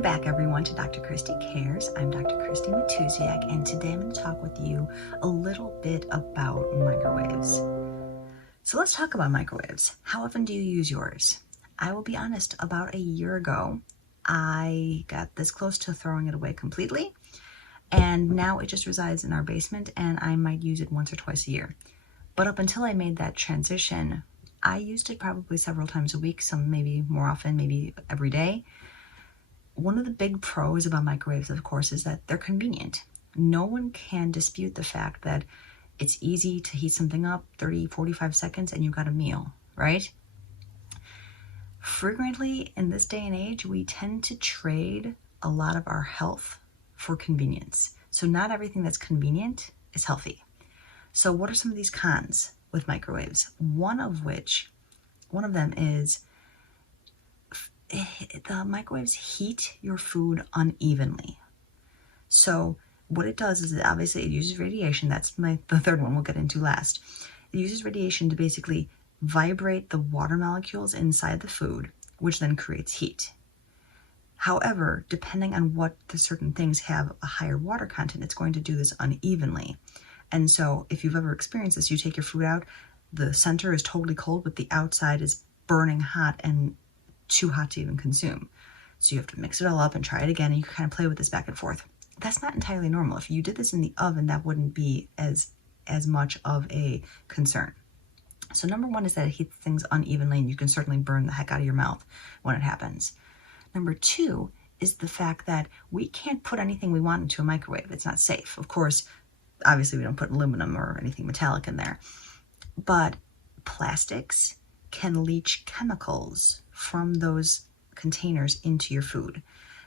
Welcome back, everyone, to Dr. Christy Cares. I'm Dr. Christy Matusiak, and today I'm going to talk with you a little bit about microwaves. So let's talk about microwaves. How often do you use yours? I will be honest, about a year ago, I got this close to throwing it away completely, and now it just resides in our basement, and I might use it once or twice a year. But up until I made that transition, I used it probably several times a week, some maybe more often, maybe every day. One of the big pros about microwaves, of course, is that they're convenient. No one can dispute the fact that it's easy to heat something up, 30, 45 seconds, and you've got a meal, right? Frequently, in this day and age, we tend to trade a lot of our health for convenience. So not everything that's convenient is healthy. So what are some of these cons with microwaves? One of them is the microwaves heat your food unevenly. So what it does is obviously it uses radiation. That's the third one we'll get into last. It uses radiation to basically vibrate the water molecules inside the food, which then creates heat. However, depending on what the certain things have a higher water content, it's going to do this unevenly. And so if you've ever experienced this, you take your food out, the center is totally cold, but the outside is burning hot and too hot to even consume. So you have to mix it all up and try it again, and you can kind of play with this back and forth. That's not entirely normal. If you did this in the oven, that wouldn't be as much of a concern. So number one is that it heats things unevenly, and you can certainly burn the heck out of your mouth when it happens. Number two is the fact that we can't put anything we want into a microwave. It's not safe. Of course, obviously we don't put aluminum or anything metallic in there, but plastics can leach chemicals from those containers into your food.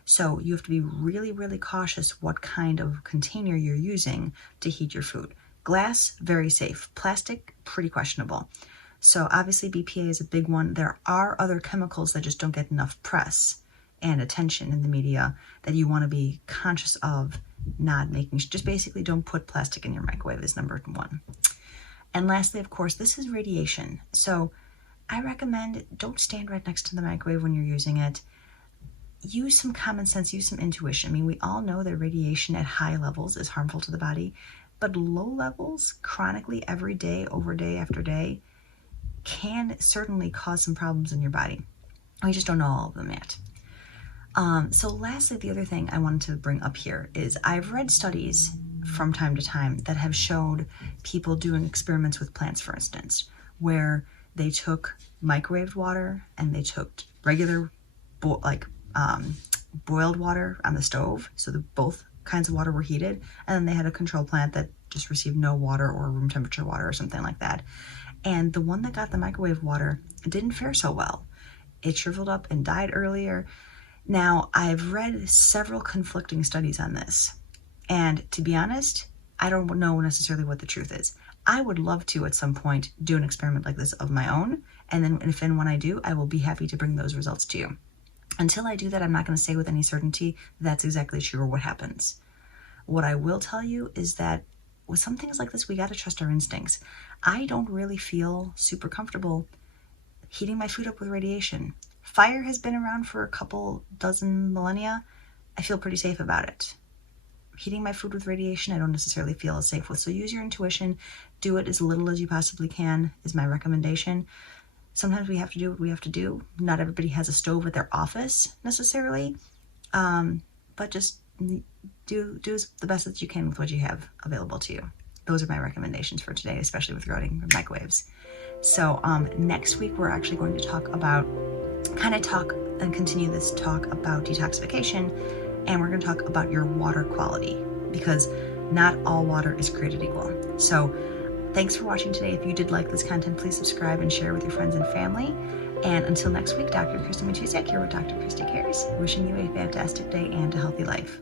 So you have to be really, really cautious what kind of container you're using to heat your food. Glass, very safe. Plastic, pretty questionable. So obviously BPA is a big one. There are other chemicals that just don't get enough press and attention in the media that you want to be conscious of not making. Just basically don't put plastic in your microwave is number one. And lastly, of course, this is radiation. So I recommend don't stand right next to the microwave when you're using it. Use some common sense, use some intuition. I mean, we all know that radiation at high levels is harmful to the body, but low levels, chronically every day, over day after day, can certainly cause some problems in your body. We just don't know all of them yet. So lastly, the other thing I wanted to bring up here is I've read studies from time to time that have showed people doing experiments with plants, for instance, where they took microwaved water and they took regular boiled water on the stove. So both kinds of water were heated. And then they had a control plant that just received no water or room temperature water or something like that. And the one that got the microwave water didn't fare so well. It shriveled up and died earlier. Now, I've read several conflicting studies on this. And to be honest, I don't know necessarily what the truth is. I would love to, at some point, do an experiment like this of my own. And then if and when I do, I will be happy to bring those results to you. Until I do that, I'm not going to say with any certainty that's exactly true or what happens. What I will tell you is that with some things like this, we got to trust our instincts. I don't really feel super comfortable heating my food up with radiation. Fire has been around for a couple dozen millennia. I feel pretty safe about it. Heating my food with radiation, I don't necessarily feel as safe with. So use your intuition. Do it as little as you possibly can is my recommendation. Sometimes we have to do what we have to do. Not everybody has a stove at their office necessarily, but just do the best that you can with what you have available to you. Those are my recommendations for today, especially with regarding microwaves. So next week, we're actually going to continue this talk about detoxification, and we're going to talk about your water quality, because not all water is created equal. So thanks for watching today. If you did like this content, please subscribe and share with your friends and family. And until next week, Dr. Christy Matusiak here with Dr. Christy Cares, wishing you a fantastic day and a healthy life.